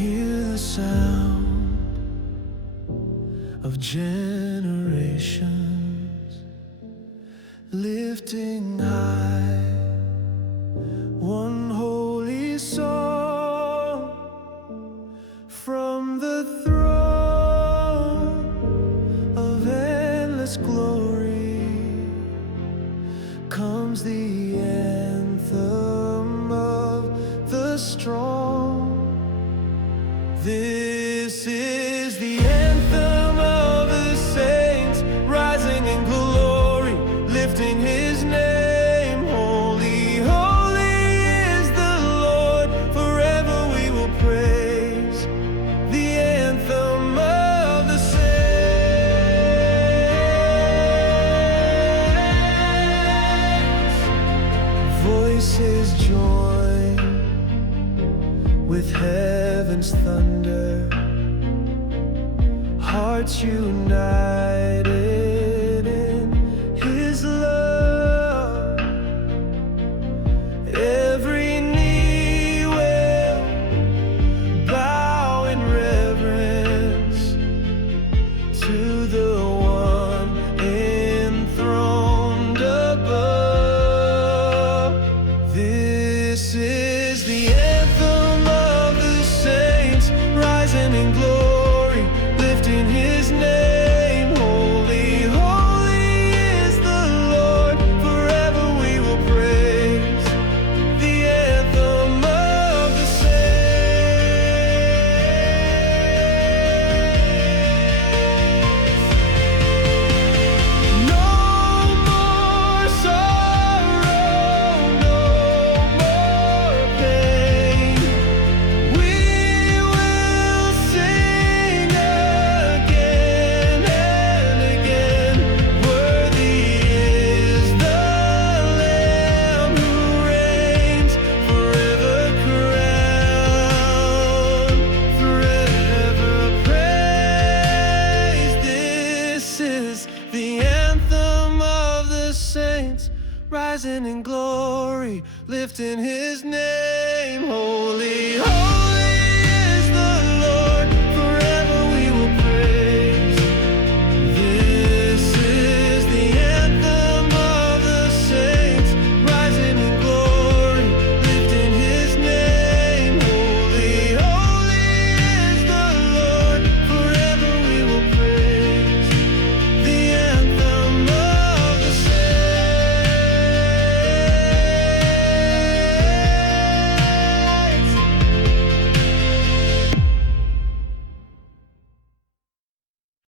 Hear the sound of generations lifting high one holy song from the throne of endless glory. Comes the anthem of the strong. This is the anthem of the saints, rising in glory, lifting his name. Holy, holy is the Lord, forever we will praise. The anthem of the saints. Voices join with heaven's thunder, hearts united in his love. Every knee will bow in reverence to the one enthroned above. This is the anthem of the saints, rising in glory, lifting his name. Holy, holy is the Lord, forever we will praise. The anthem of the saints. No more sorrow, no more pain. We will sing again and again. Worthy is the Lamb who reigns, forever crowned, forever praised. This is the anthem of the saints, rising in glory, lifting his name.